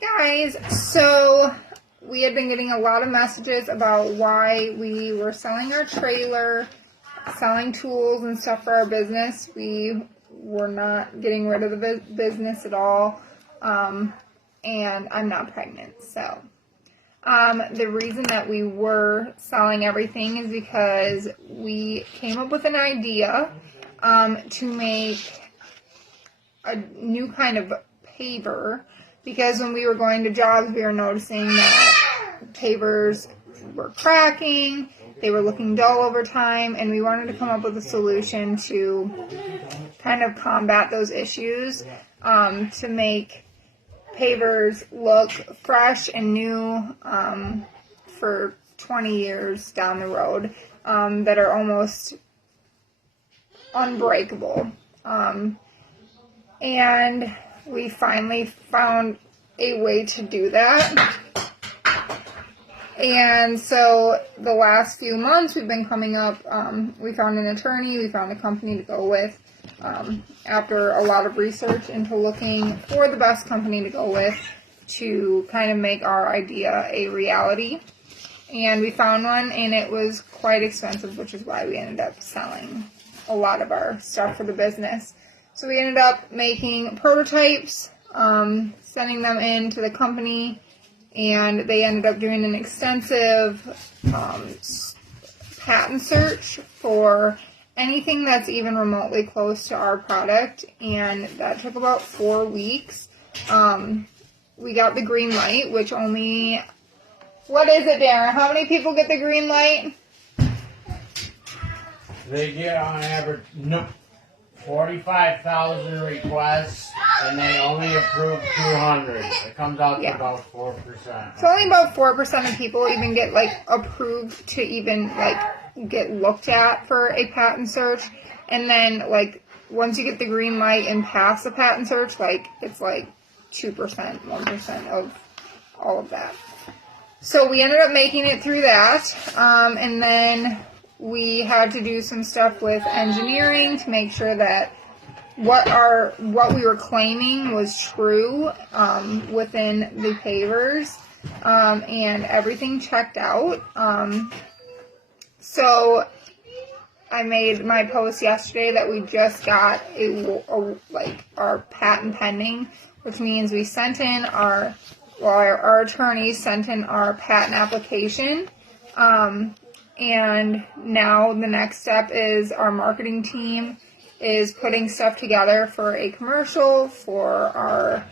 Guys, so we had been getting a lot of messages about why we were selling our trailer, selling tools and stuff for our business. We were not getting rid of the business at all, and I'm not pregnant. So the reason that we were selling everything is because we came up with an idea to make a new kind of paver. Because when we were going to jobs, we were noticing that pavers were cracking, they were looking dull over time, and we wanted to come up with a solution to kind of combat those issues, to make pavers look fresh and new for 20 years down the road, that are almost unbreakable. And we finally found a way to do that. And so the last few months we've been coming up, we found an attorney, we found a company to go with, after a lot of research into looking for the best company to go with to kind of make our idea a reality. And we found one, and it was quite expensive, which is why we ended up selling a lot of our stuff for the business. So we ended up making prototypes, sending them in to the company, and they ended up doing an extensive patent search for anything that's even remotely close to our product, and that took about 4 weeks. We got the green light, which only, what is it, Darren? How many people get the green light? They get on average, 45,000 requests, and they only approve 200. It comes out to about 4%. So only about 4% of people even get, approved to even, get looked at for a patent search. And then, once you get the green light and pass the patent search, it's 2%, 1% of all of that. So we ended up making it through that, and then we had to do some stuff with engineering to make sure that what we were claiming was true within the pavers, and everything checked out. So I made my post yesterday that we just got our patent pending, which means we sent in our attorneys sent in our patent application. And now the next step is our marketing team is putting stuff together for a commercial for our,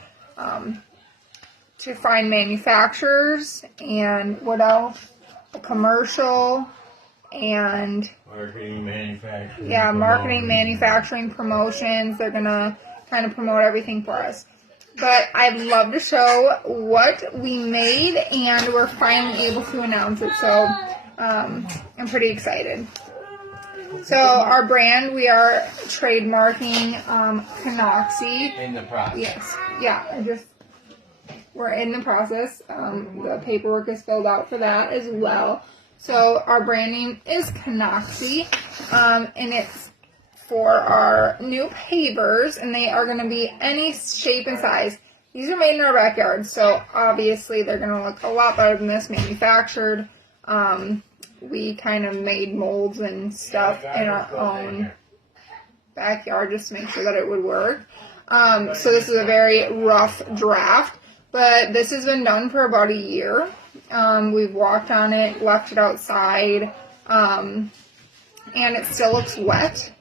to find manufacturers, and what else? A commercial and marketing, manufacturing. Yeah, marketing, manufacturing, promotions. They're going to kind of promote everything for us. But I'd love to show what we made, and we're finally able to announce it. So I'm pretty excited. So our brand, we are trademarking ConoXXy. In the process. Yes. Yeah. We're in the process. The paperwork is filled out for that as well. So our brand name is ConoXXy, and it's for our new pavers, and they are going to be any shape and size. These are made in our backyard, so obviously they're going to look a lot better than this manufactured. We kind of made molds and stuff in our own backyard just to make sure that it would work. So this is a very rough draft, but this has been done for about a year. We've walked on it, left it outside, and it still looks wet,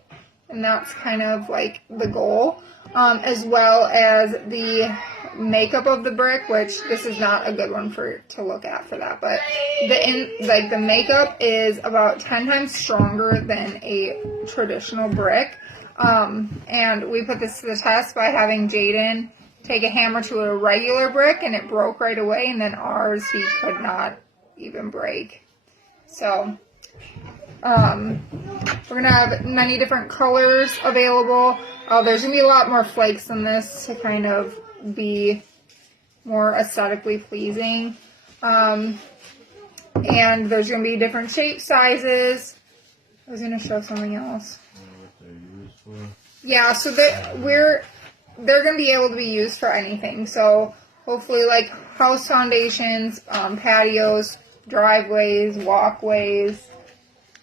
and that's kind of the goal, as well as the makeup of the brick, which this is not a good one to look at for that, but the makeup is about 10 times stronger than a traditional brick, and we put this to the test by having Jaden take a hammer to a regular brick, and it broke right away, and then ours he could not even break. So we're going to have many different colors available. There's going to be a lot more flakes than this to kind of be more aesthetically pleasing. And there's going to be different shape sizes. I was going to show something else. Yeah, so they're going to be able to be used for anything. So hopefully like house foundations, patios, driveways, walkways,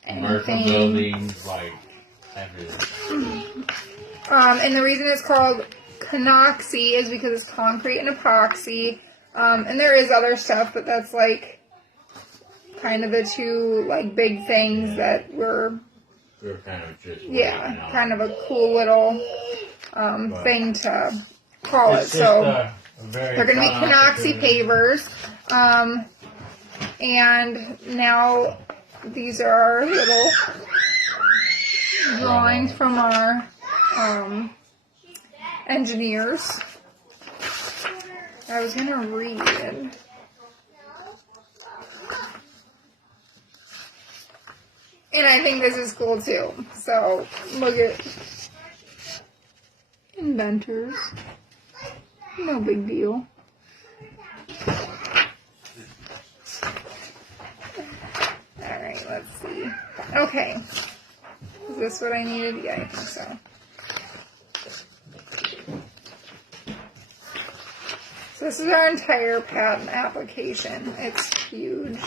Commercial anything. buildings, like everything. And the reason it's called ConoXXy is because it's concrete and epoxy. And there is other stuff, but that's like kind of the two like big things that we're kind of just kind of a cool little thing to call it. So they're going to be ConoXXy pavers. And now these are our little drawings from our engineers. I was going to read. And I think this is cool too. So look at inventors. No big deal. Alright, let's see. Okay. Is this what I needed? Yeah, I think so. So this is our entire patent application. It's huge.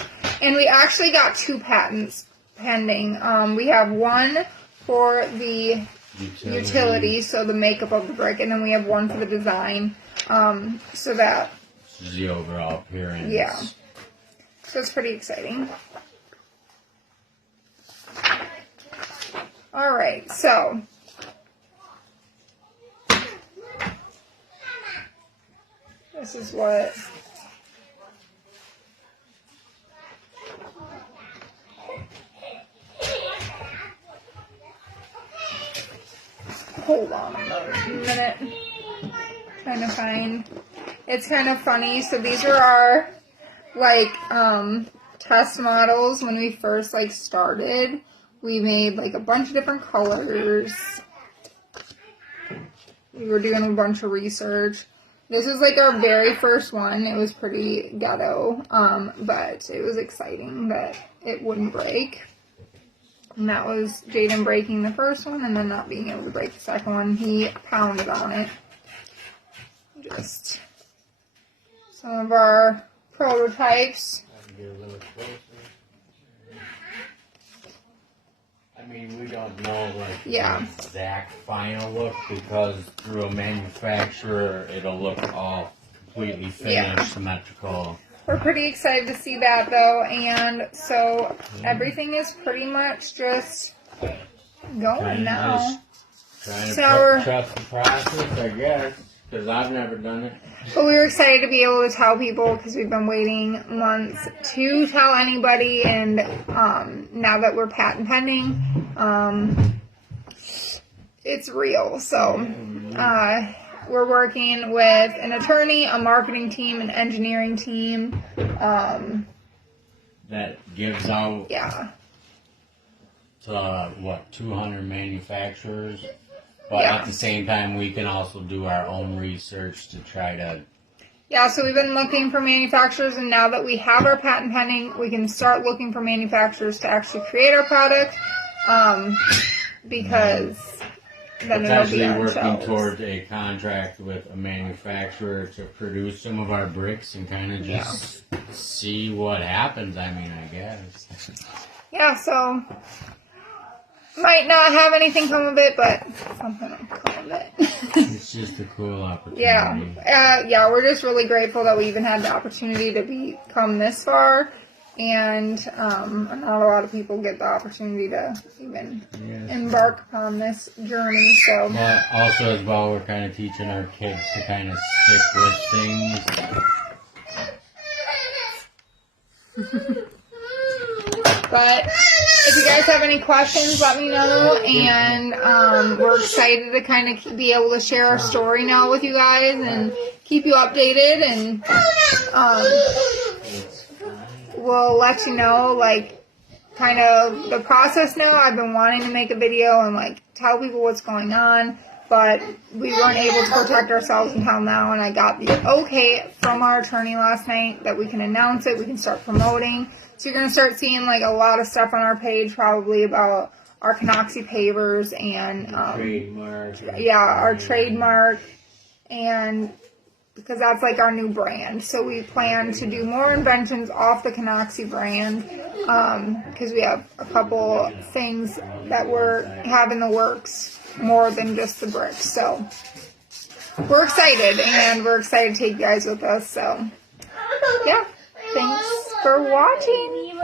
And we actually got 2 patents pending. We have one for the utility, so the makeup of the brick, and then we have one for the design. So that... This is the overall appearance. Yeah. So it's pretty exciting. Alright, so... This is what... Hold on a minute. Trying to find... It's kind of funny. So these are our, like, test models when we first, like, started. We made, like, a bunch of different colors. We were doing a bunch of research. This is, like, our very first one. It was pretty ghetto, but it was exciting that it wouldn't break. And that was Jaden breaking the first one and then not being able to break the second one. He pounded on it. Just some of our prototypes. I mean, we don't know like Yeah. the exact final look because through a manufacturer it'll look all completely finished, symmetrical. We're pretty excited to see that though, and so everything is pretty much just going now. Trying to trust the process, I guess, because I've never done it. But we were excited to be able to tell people because we've been waiting months to tell anybody, and now that we're patent pending, it's real. So we're working with an attorney, a marketing team, an engineering team. That gives out to, 200 manufacturers? But at the same time, we can also do our own research to try to... Yeah, so we've been looking for manufacturers, and now that we have our patent pending, we can start looking for manufacturers to actually create our product, because then it'll be on working shelves. towards a contract with a manufacturer to produce some of our bricks and kind of just see what happens, I mean, I guess. Yeah, so... Might not have anything come of it, but something will come of it. It's just a cool opportunity. Yeah, we're just really grateful that we even had the opportunity to come this far, and not a lot of people get the opportunity to even embark upon this journey. So, but also as well, we're kind of teaching our kids to kind of stick with things. But if you guys have any questions, let me know, and we're excited to kind of be able to share our story now with you guys and keep you updated, and we'll let you know, like, kind of the process now. I've been wanting to make a video and, like, tell people what's going on, but we weren't able to protect ourselves until now, and I got the okay from our attorney last night that we can announce it, we can start promoting. So you're going to start seeing, like, a lot of stuff on our page probably about our ConoXXy pavers and, trademark. our trademark, and because that's like our new brand. So we plan to do more inventions off the ConoXXy brand, because we have a couple things that we're have in the works more than just the bricks. So we're excited, and we're excited to take you guys with us. So yeah, thanks for watching.